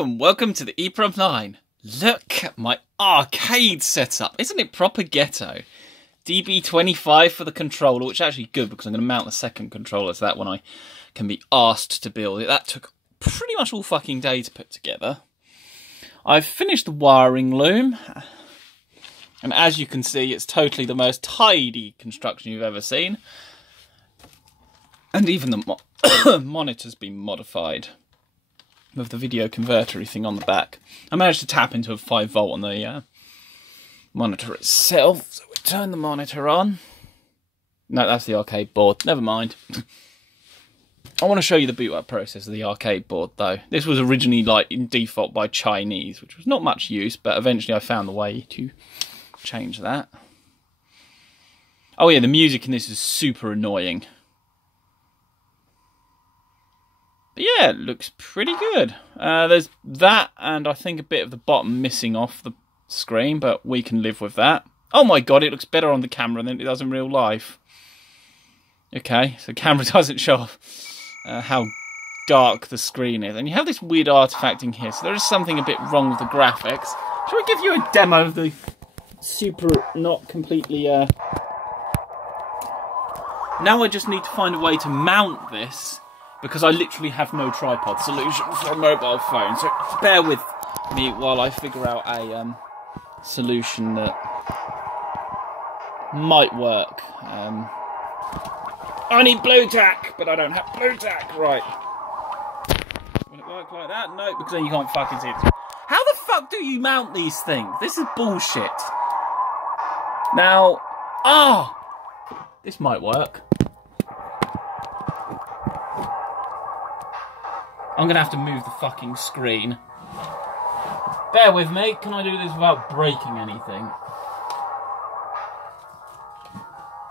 Hello and welcome to the EEPROM 9. Look at my arcade setup. Isn't it proper ghetto? DB25 for the controller, which is actually good because I'm going to mount the second controller so that one I can be asked to build it. That took pretty much all fucking day to put together. I've finished the wiring loom. And as you can see, it's totally the most tidy construction you've ever seen. And even the monitor's been modified with the video converter thing on the back. I managed to tap into a 5V on the monitor itself. So we turn the monitor on. No, that's the arcade board. Never mind. I want to show you the boot up process of the arcade board though. This was originally like in default by Chinese, which was not much use, but eventually I found the way to change that. Oh yeah, the music in this is super annoying. But yeah, it looks pretty good. There's that and I think a bit of the bottom missing off the screen, but we can live with that. Oh my god, it looks better on the camera than it does in real life. Okay, so the camera doesn't show how dark the screen is. And you have this weird artifacting here, so there is something a bit wrong with the graphics. Shall we give you a demo of the super not completely... Now I just need to find a way to mount this, because I literally have no tripod solution for a mobile phone. So bear with me while I figure out a solution that might work. I need blue tack, but I don't have blue tack. Right. Will it work like that? No, because then you can't fucking see it. How the fuck do you mount these things? This is bullshit. Now, this might work. I'm going to have to move the fucking screen. Bear with me. Can I do this without breaking anything?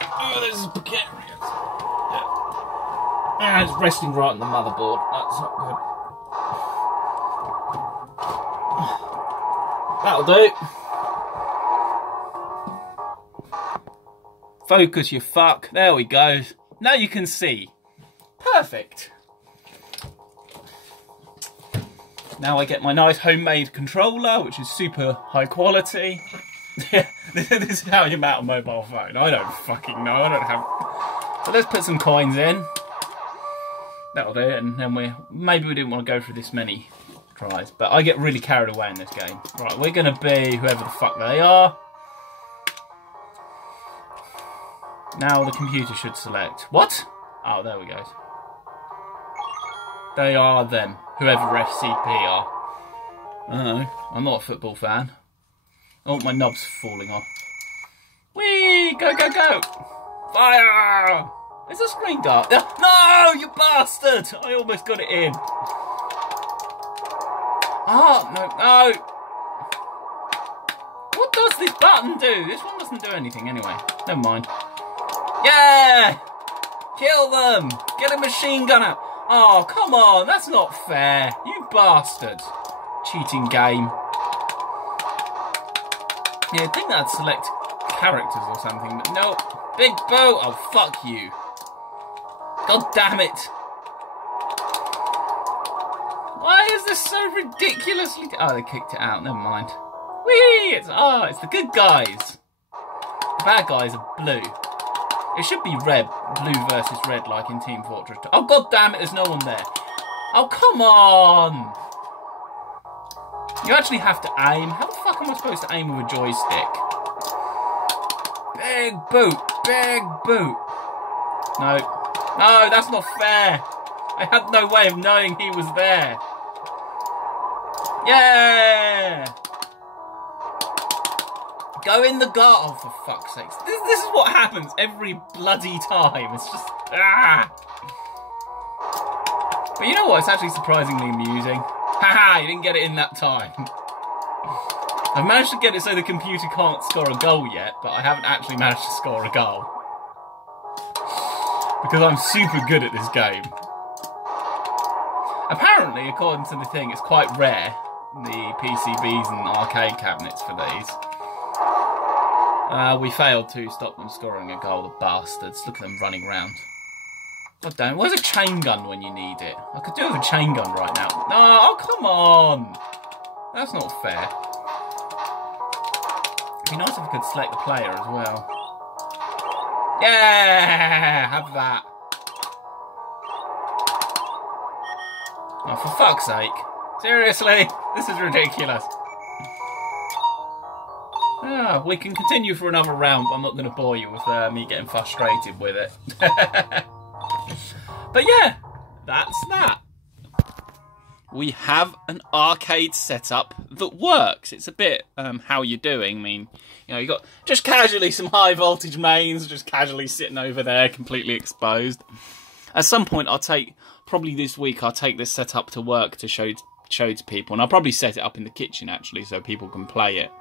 Oh, this is precarious. Yeah. It's resting right on the motherboard. That's not good. That'll do. Focus, you fuck. There we go. Now you can see. Perfect. Now I get my nice homemade controller, which is super high quality. This is how you mount a mobile phone. I don't fucking know. I don't have... So let's put some coins in. That'll do it. And then maybe we didn't want to go through this many tries. But I get really carried away in this game. Right, we're going to be whoever the fuck they are. Now the computer should select. What? Oh, there we go. They are them. Whoever FCP are. I don't know. I'm not a football fan. Oh, my knob's falling off. Whee! Go, go, go! Fire! Is the screen dark? No, you bastard! I almost got it in. Oh, no, no! What does this button do? This one doesn't do anything anyway. Never mind. Yeah! Kill them! Get a machine gun out! Oh, come on, that's not fair. You bastard. Cheating game. Yeah, I think that'd select characters or something, but no. Big boat. Oh, fuck you. God damn it. Why is this so ridiculously... Oh, they kicked it out. Never mind. Whee! It's the good guys. The bad guys are blue. It should be red, blue versus red, like in Team Fortress 2. Oh, god damn it, there's no one there. Oh, come on! You actually have to aim. How the fuck am I supposed to aim with a joystick? Big boot, big boot. No, no, that's not fair. I had no way of knowing he was there. Yeah! Go in the garden, oh, for fuck's sake. This is what happens every bloody time. It's just... But you know what? It's actually surprisingly amusing. Haha, you didn't get it in that time. I've managed to get it so the computer can't score a goal yet, but I haven't actually managed to score a goal. Because I'm super good at this game. Apparently, according to the thing, it's quite rare, the PCBs and arcade cabinets for these. We failed to stop them scoring a goal, the bastards. Look at them running around. God damn, where's a chain gun when you need it? I could do with a chain gun right now. No, oh come on! That's not fair. It'd be nice if I could select the player as well. Yeah! Have that. Oh, for fuck's sake. Seriously? This is ridiculous. Ah, we can continue for another round, but I'm not going to bore you with me getting frustrated with it. But yeah, that's that. We have an arcade setup that works. It's a bit how you're doing. I mean, you know, you got just casually some high voltage mains just casually sitting over there, completely exposed. At some point, probably this week, I'll take this setup to work to show to people, and I'll probably set it up in the kitchen actually, so people can play it.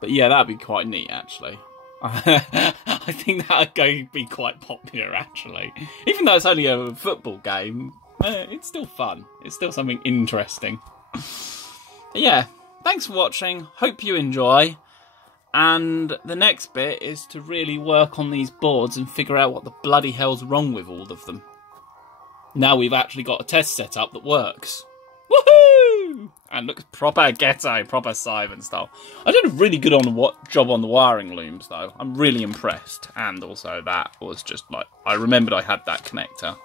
But yeah, that'd be quite neat actually. I think that would be quite popular actually. Even though it's only a football game, it's still fun. It's still something interesting. But yeah, thanks for watching. Hope you enjoy. And the next bit is to really work on these boards and figure out what the bloody hell's wrong with all of them. Now we've actually got a test setup that works. Woohoo! And looks proper ghetto, proper Simon style. I did a really good job on the wiring looms though. I'm really impressed. And also that was just like, I remembered I had that connector.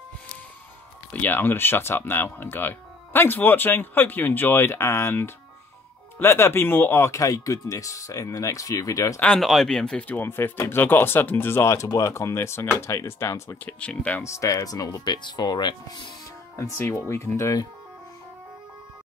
But yeah, I'm going to shut up now and go. Thanks for watching. Hope you enjoyed, and let there be more arcade goodness in the next few videos. And IBM 5150, because I've got a sudden desire to work on this. I'm going to take this down to the kitchen downstairs and all the bits for it and see what we can do.